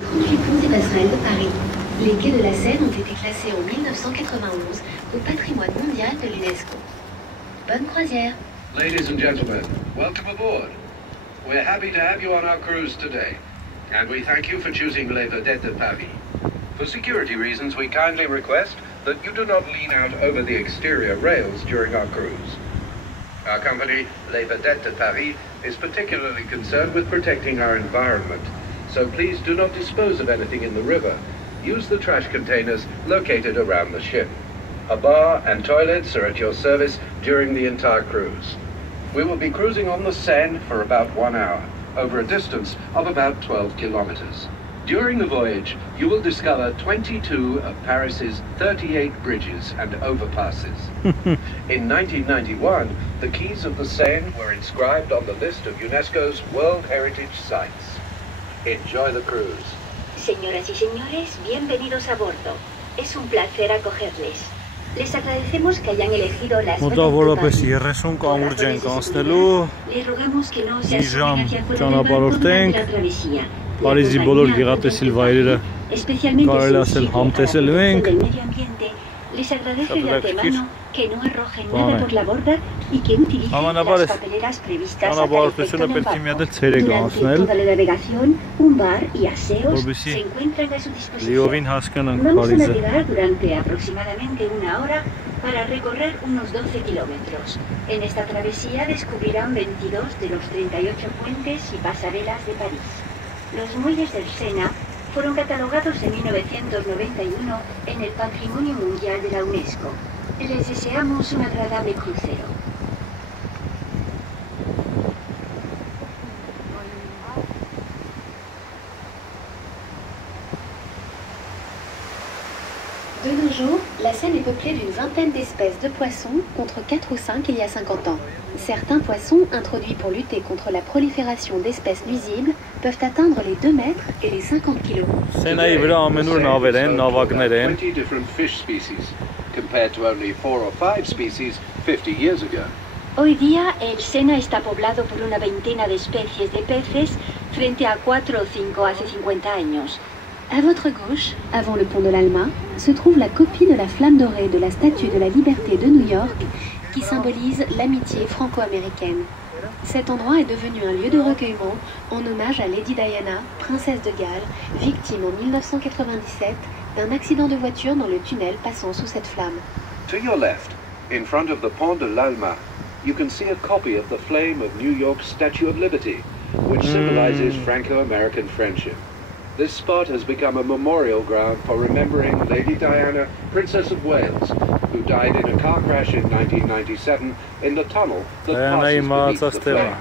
38 ponts et passerelles de Paris. Les quais de la Seine ont été classés en 1991 au patrimoine mondial de l'UNESCO. Bonne croisière. Ladies and gentlemen, welcome aboard. We're happy to have you on our cruise today, and we thank you for choosing Les Vedettes de Paris. For security reasons, we kindly request that you do not lean out over the exterior rails during our cruise. Our company, Les Vedettes de Paris, is particularly concerned with protecting our environment, so please do not dispose of anything in the river. Use the trash containers located around the ship. A bar and toilets are at your service during the entire cruise. We will be cruising on the Seine for about 1 hour, over a distance of about 12 kilometers. During the voyage, you will discover 22 of Paris's 38 bridges and overpasses. In 1991, the quays of the Seine were inscribed on the list of UNESCO's World Heritage Sites. Enjoy the cruise. Señoras y señores, bienvenidos a bordo. Es un placer acogerles. Les agradecemos que hayan elegido las Les rogamos que no se asomen hacia afuera del barco durante la travesía. Փարիզի բոլոր գեղատեսիլ վայրերը կարելի ասել համտեսել ենք։ Les agradece de antemano que no arrojen nada por la borda y que utilicen las papeleras previstas a tal efecto en el barco. Durante toda la navegación, un bar y aseos se encuentran a su disposición. Vamos a navegar durante aproximadamente 1 hora para recorrer unos 12 kilómetros. En esta travesía descubrirán 22 de los 38 puentes y pasarelas de París. Los muelles del Sena fueron catalogados en 1991 en el Patrimonio Mundial de la UNESCO. Les deseamos un agradable crucero. De nos jours, la Seine est peuplée d'une vingtaine d'espèces de poissons contre 4 ou 5 il y a 50 ans. Certains poissons, introduits pour lutter contre la prolifération d'espèces nuisibles, peuvent atteindre les 2 mètres et les 50 kilos. Սենայի վրա ամենուր նավեր են, նավակներ են։ 20 different fish species, compared to only 4 or 5 species 50 years ago. Hoy día el Sena está poblado por una veintena de especies de peces frente a 4 o 5 hace 50 años. À votre gauche, avant le pont de l'Alma, se trouve la copie de la flamme dorée de la Statue de la Liberté de New York, qui symbolise l'amitié franco-américaine. Cet endroit est devenu un lieu de recueillement en hommage à Lady Diana, princesse de Galles, victime en 1997 d'un accident de voiture dans le tunnel passant sous cette flamme. To your left, in front of the Pont de l'Alma, you can see a copy of the flame of New York's Statue of Liberty, which symbolizes Franco-American friendship. This spot has become a memorial ground for remembering Lady Diana, Princess of Wales, who died in a car crash in 1997 in the tunnel that passes beneath the flame.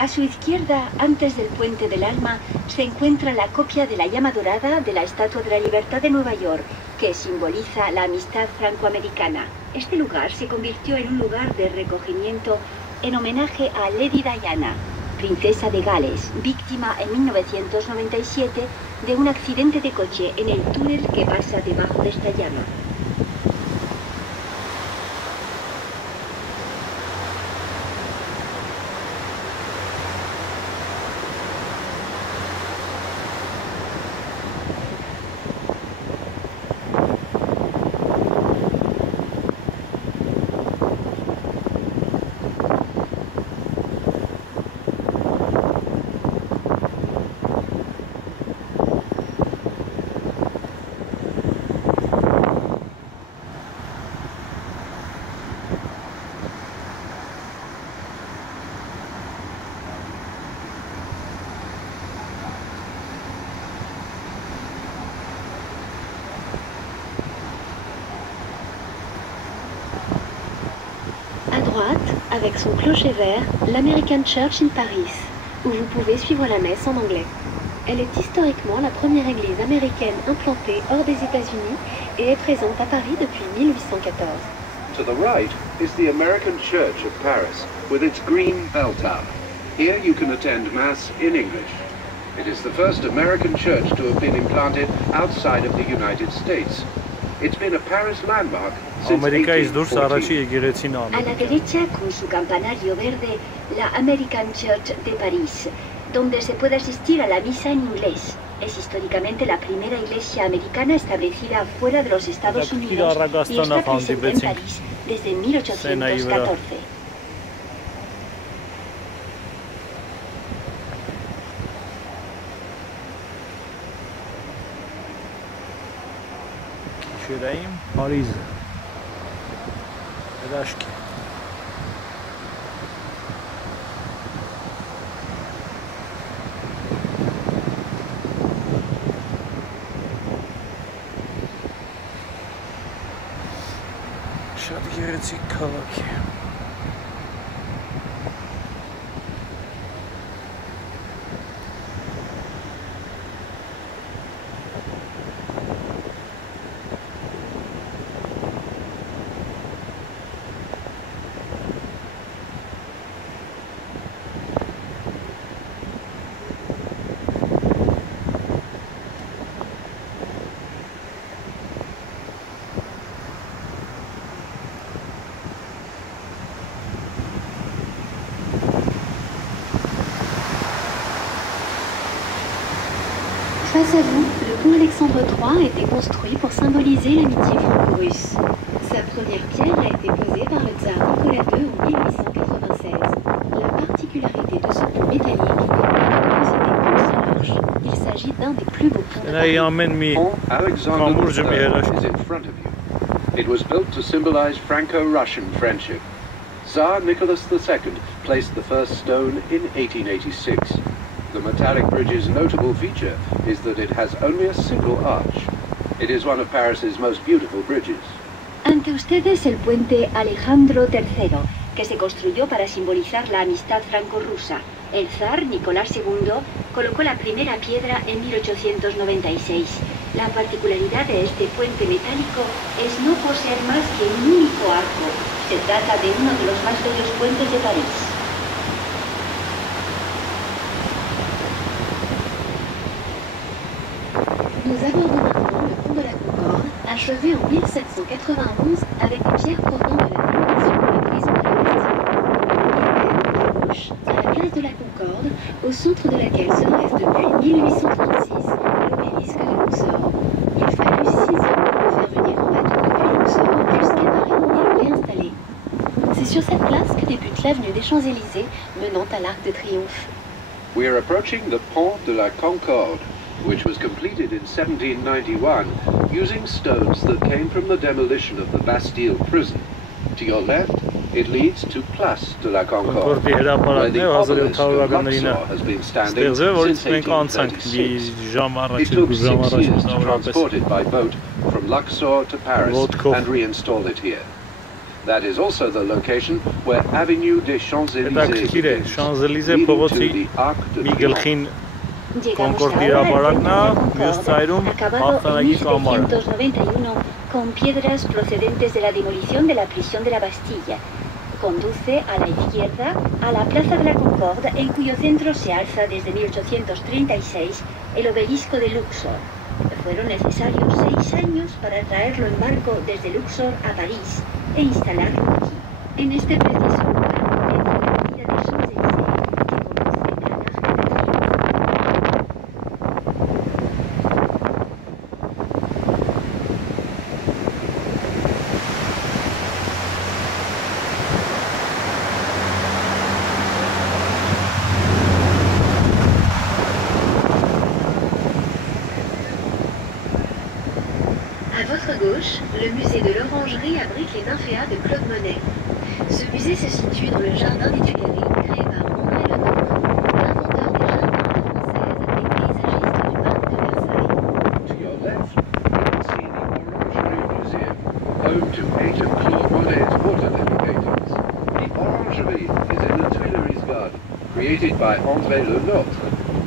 A su izquierda, antes del Puente del Alma, se encuentra la copia de la llama dorada de la Estatua de la Libertad de Nueva York, que simboliza la amistad franco-americana. Este lugar se convirtió en un lugar de recogimiento en homenaje a Lady Diana, princesa de Gales, víctima en 1997 de un accidente de coche en el túnel que pasa debajo de esta llama. Avec son clocher vert, l'American Church in Paris, où vous pouvez suivre la messe en anglais. Elle est historiquement la première église américaine implantée hors des États-Unis et est présente à Paris depuis 1814. To the right is the American Church of Paris with its green bell tower. Here you can attend Mass in English. It is the first American church to have been implanted outside of the United States. It's been a Paris landmark since 1814. A la derecha, con su campanario verde, la American Church de París, donde se puede asistir a la misa en inglés. Es históricamente la primera iglesia americana establecida fuera de los Estados Unidos y está presente en París desde 1814. Գիշերային Փարիզը հրաշք է շատ գեղեցիկ քաղաք է Face à vous, le pont Alexandre III a été construit pour symboliser l'amitié franco-russe. Sa première pierre a été posée par le tsar Nicolas II en 1896. La particularité de ce pont métallique est qu'il est il s'agit d'un des plus beaux ponts de Paris. Pont Alexandre III is in front of you. It was built to symbolize Franco-Russian friendship. Tsar Nicholas II placed the first stone in 1886. The metallic bridge's notable feature is that it has only a single arch. It is one of Paris's most beautiful bridges. Ante ustedes el puente Alejandro III, que se construyó para simbolizar la amistad franco-rusa. El zar Nicolás II colocó la primera piedra en 1896. La particularidad de este puente metálico es no poseer más que un único arco. Se trata de uno de los más bellos puentes de París. Nous abordons maintenant le pont de la Concorde, achevé en 1791 avec des pierres provenant de la démolition de la prison de la Bastille. À gauche, à la place de la Concorde, au centre de laquelle se dresse depuis 1836 l'obélisque de Luxor. Il fallut 6 ans pour faire venir en bateau depuis Luxor jusqu'à Paris et le réinstaller. C'est sur cette place que débute l'avenue des Champs-Élysées menant à l'Arc de Triomphe. We are approaching the Pont de la Concorde, which was completed in 1791 using stones that came from the demolition of the Bastille prison. To your left, it leads to Place de la Concorde, where the obelisk of Luxor has been standing since 1836. It took 6 years to transport it by boat from Luxor to Paris and reinstall it here. That is also the location where Avenue des Champs-Élysées begins, leading to the Arc de Triomphe. Llegamos ahora al puente de la Concorde, acabado en 1791 con piedras procedentes de la demolición de la prisión de la Bastilla. Conduce a la izquierda a la Plaza de la Concorde, en cuyo centro se alza desde 1836 el obelisco de Luxor. Fueron necesarios 6 años para traerlo en barco desde Luxor a París e instalarlo aquí, en este preciso lugar, entre la avenida de Champs-Élysées, que conduce al Arc de Triomphe. À votre gauche, le musée de l'Orangerie abrite les nymphéas de Claude Monet. Ce musée se situe dans le jardin des Tuileries, créé par André Lenoir, l'inventeur des jardins à la française et paysagiste du parc de Versailles. To your left, you can see the Orangerie Museum, home to 8 of Claude Monet's waterlily paintings. The Orangerie is in the Tuileries garden, created by André Lenoir,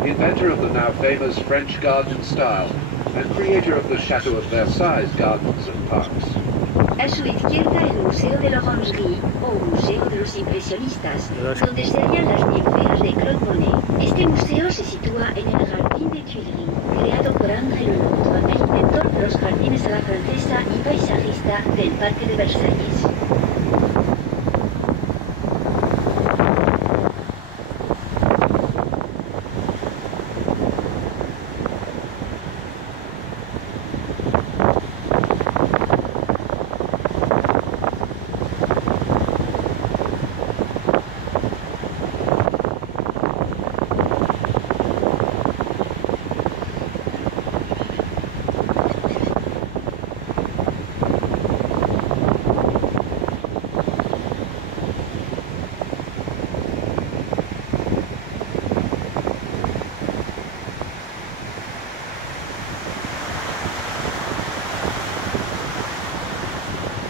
inventor of the now famous French garden style, and creator of the Château of Versailles gardens and parks. A su izquierda el Museo de la Orangerie, o Museo de los Impresionistas, donde se hallan las ninfeas de Claude Monet. Este museo se sitúa en el Jardín de Tuileries, creado por André Lenoir, el inventor de los jardines a la francesa y paisajista del Parque de Versalles.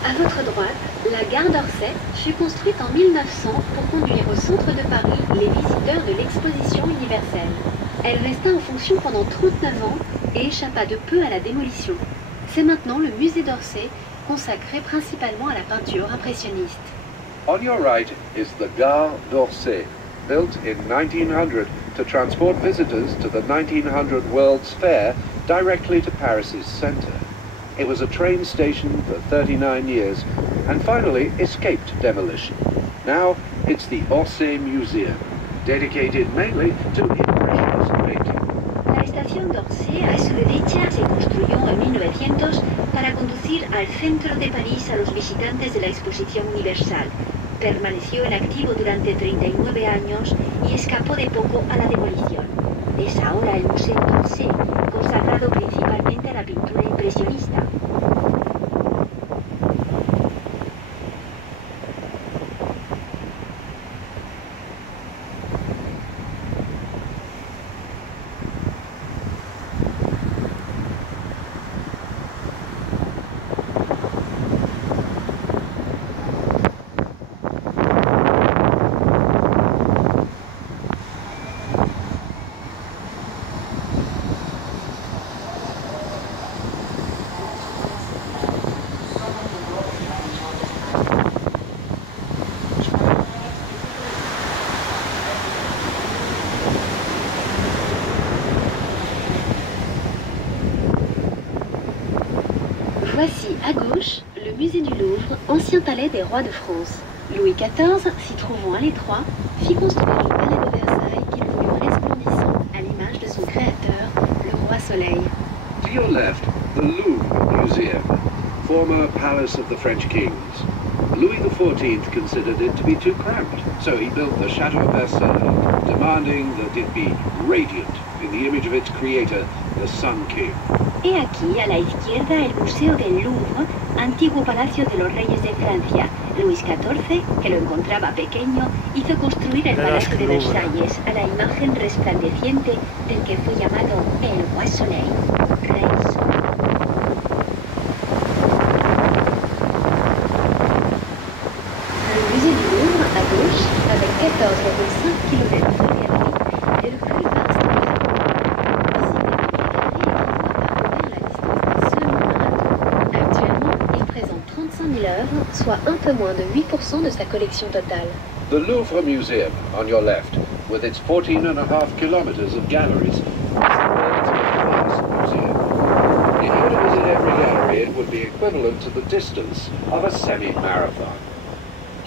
À votre droite, la gare d'Orsay fut construite en 1900 pour conduire au centre de Paris les visiteurs de l'exposition universelle. Elle resta en fonction pendant 39 ans et échappa de peu à la démolition. C'est maintenant le musée d'Orsay, consacré principalement à la peinture impressionniste. On your right is the Gare d'Orsay, built in 1900 to transport visitors to the 1900 World's Fair directly to Paris's center. It was a train station for 39 years and finally escaped demolition. Now it's the Orsay Museum, dedicated mainly to impressionist painting. La estación d'Orsay a su derecha se construyó en 1900 para conducir al centro de París a los visitantes de la exposición universal. Permaneció en activo durante 39 años y escapó de poco a la demolición. Es ahora el Museo d'Orsay, consagrado principalmente a la pintura impresionista. Voici à gauche le musée du Louvre, ancien palais des rois de France. Louis XIV, s'y trouvant à l'étroit, fit construire le palais de Versailles qu'il voulut resplendissant à l'image de son créateur, le roi Soleil. To your left, the Louvre Museum, former palace of the French kings. Louis XIV considered it to be too cramped, so he built the Château of Versailles, demanding that it be radiant in the image of its creator, the Sun King. He aquí, a la izquierda, el Museo del Louvre, antiguo palacio de los reyes de Francia. Luis XIV, que lo encontraba pequeño, hizo construir el Palacio de Versalles a la imagen resplandeciente del que fue llamado el Roi Soleil, Rey Sol. Le musée du Louvre, à gauche, avec 14,5 km de galeries, est le plus vaste de l'Europe. Visiter les galeries équivaut à parcourir la distance d'un semi-marathon. Actuellement, il présente 35 000 œuvres, soit un peu moins de 8% de sa collection totale. The Louvre Museum, on your left, with its 14.5 kilometers of galleries, is the world's largest museum. If you were to visit every gallery, it would be equivalent to the distance of a semi-marathon.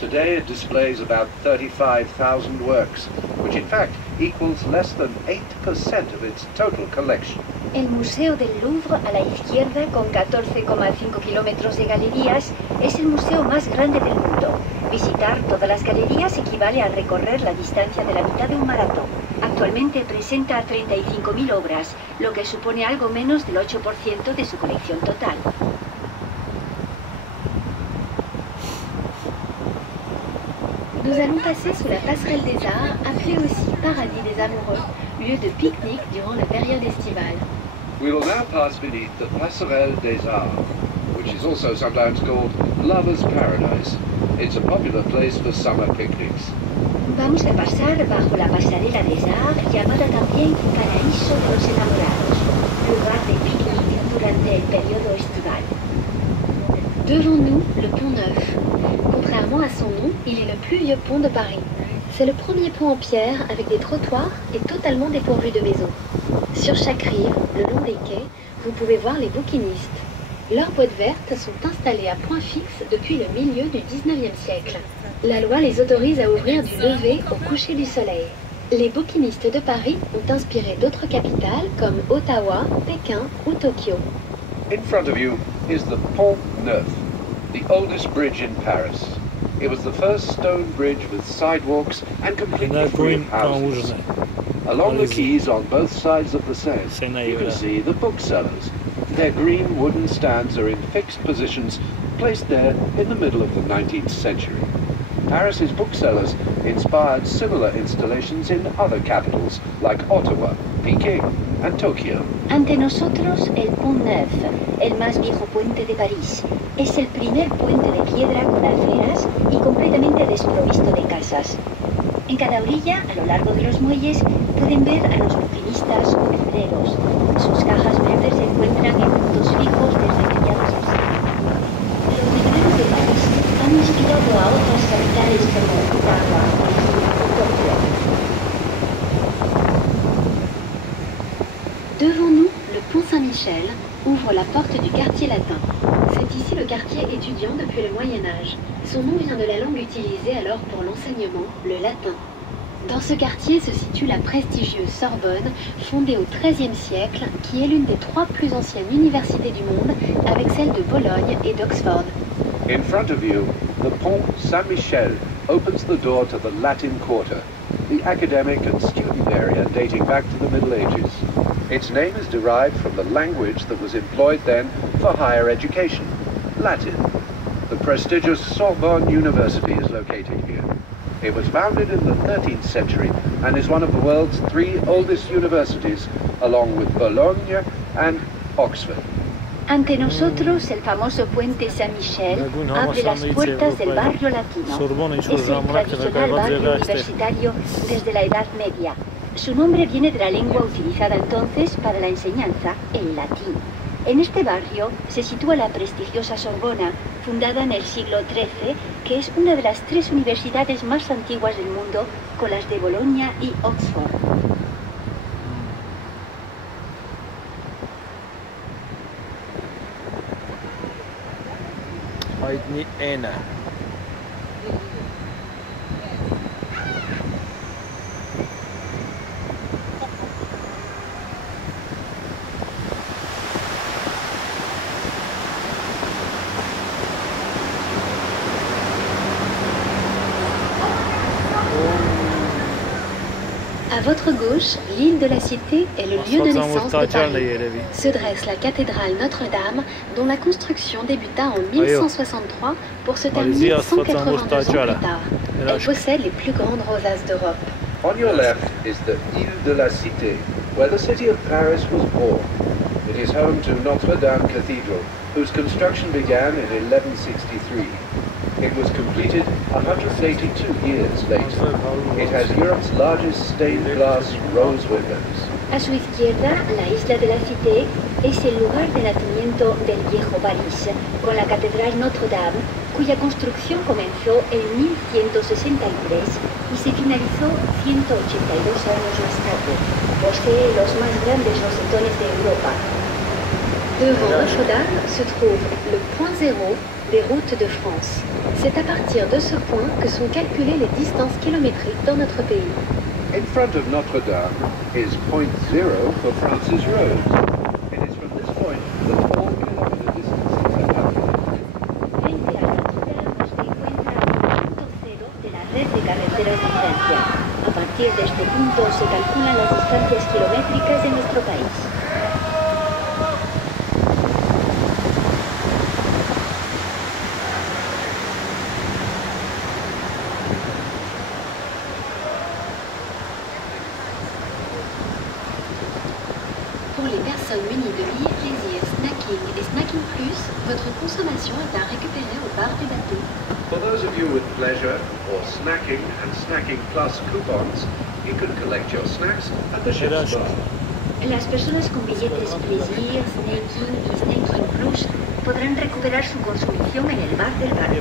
Today it displays about 35,000 works, which in fact equals less than 8% of its total collection. El Museo del Louvre, a la izquierda, con 14,5 kilómetros de galerías, es el museo más grande del mundo. Visitar todas las galerías equivale a recorrer la distancia de la mitad de un maratón. Actualmente presenta 35.000 obras, lo que supone algo menos del 8% de su colección total. Nous allons passer sous la passerelle des arts, appelée aussi Paradis des amoureux, lieu de pique-nique durant la période estivale. We will now pass beneath the Passerelle des Arts, which is also sometimes called Lover's Paradise. It's a popular place for summer picnics. Vamos a pasar bajo la pasarela des Arts, llamada también Paraíso de los Enamorados, lugar de picnic durante el periodo estival. Devant nous, le pont Neuf. Contrairement à son nom, il est le plus vieux pont de Paris. C'est le premier pont en pierre avec des trottoirs et totalement dépourvu de maisons. Sur chaque rive, le long des quais, vous pouvez voir les bouquinistes. Leurs boîtes vertes sont installées à point fixe depuis le milieu du 19e siècle. La loi les autorise à ouvrir du lever au coucher du soleil. Les bouquinistes de Paris ont inspiré d'autres capitales comme Ottawa, Pékin ou Tokyo. In front of you is the Pont Neuf, the oldest bridge in Paris. It was the first stone bridge with sidewalks and completely free of houses. Along the quays on both sides of the Seine, you can see the booksellers. Their green wooden stands are in fixed positions, placed there in the middle of the 19th century. Paris's booksellers inspired similar installations in other capitals like Ottawa, Peking, and Tokyo. Ante nosotros el Pont Neuf, el más viejo puente de París. Es el primer puente de piedra con alferas y completamente desprovisto de casas. En cada orilla, a lo largo de los muelles, pueden ver a los buquinistas o veleros. Sus cajas verdes se encuentran en puntos fijos desde mediados del siglo. Los veleros de París han inspirado a otras capitales como Ottawa, Beijing o Tokio. Devant nous, le pont Saint-Michel ouvre la porte du quartier latin. C'est ici le quartier étudiant depuis le Moyen-Âge. Son nom vient de la langue utilisée alors pour l'enseignement, le latin. Dans ce quartier se situe la prestigieuse Sorbonne, fondée au XIIIe siècle, qui est l'une des 3 plus anciennes universités du monde, avec celles de Bologne et d'Oxford. In front of you, the Pont Saint-Michel opens the door to the Latin Quarter, the academic and student area dating back to the Middle Ages. Its name is derived from the language that was employed then for higher education, Latin. The prestigious Sorbonne University is located here. It was founded in the 13th century and is one of the world's 3 oldest universities, along with Bologna and Oxford. Ante nosotros el famoso puente San Michel abre las puertas del barrio latino. Es el tradicional barrio universitario desde la Edad Media. Su nombre viene de la lengua utilizada entonces para la enseñanza, el latín. En este barrio se sitúa la prestigiosa Sorbona, fundada en el siglo XIII, que es una de las 3 universidades más antiguas del mundo, con las de Bolonia y Oxford. À votre gauche, l'île de la Cité est le lieu de naissance de Paris. Se dresse la cathédrale Notre-Dame, dont la construction débuta en 1163 pour se terminer 192 ans plus tard. Elle possède les plus grandes rosaces d'Europe. On your left is the Île de la Cité, where the city of Paris was born. It is home to Notre-Dame Cathedral, whose construction began in 1163. It was completed 182 years later. It has Europe's largest stained glass rose windows. A su izquierda, la isla de la Cité es el lugar de nacimiento del viejo París, con la catedral Notre-Dame, cuya construcción comenzó en 1163 y se finalizó 182 años más tarde. Posee los más grandes rosetones de Europa. Devant Notre-Dame se trouve le point zéro des routes de France. C'est à partir de ce point que sont calculées les distances kilométriques dans notre pays. In front of Notre-Dame is Point Zero for France's roads. It is from this point that all kilometer distances are calculated. Frente a Notre-Dame se encuentra el punto cero de la red de carreteras de Francia. A partir de este punto se calculan las distancias kilométricas de nuestro país. Pour les personnes munies de billets plaisir, snacking et snacking plus, votre consommation est à récupérer au bar du bateau. For those of you with pleasure or snacking and snacking plus coupons, you can collect your snacks at the ship's bar. Las personas con billetes plaisir, snacking y snacking plus podrán recuperar su consumición en el bar del barco.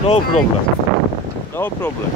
No problem. No problem.